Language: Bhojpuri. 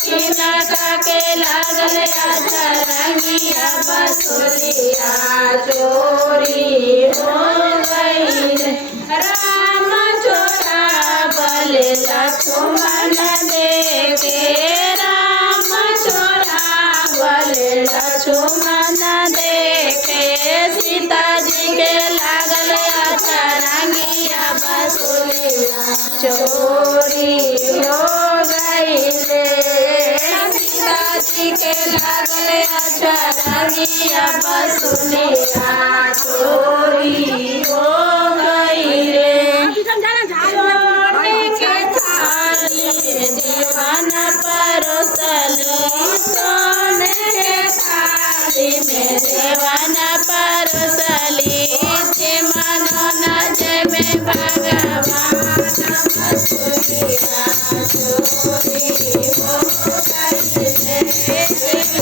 किनारा के लागल अधरंगिया बसुलिया चोरी हो गई राम चोरा बले लक्ष्मण देखे राम चोरा बले लक्ष्मण देखे सीता जी के लागल अधरंगिया बसुलिया चोरी हो गई सीता जी के लागल अधरंगिया बसुलिया चोरी हो गई रे सोने के थाली दीवाना परोसली सोने के थाली में दीवाना परोसली जे मनो न जय में भगवान बसुलिया चोरी हो गई रे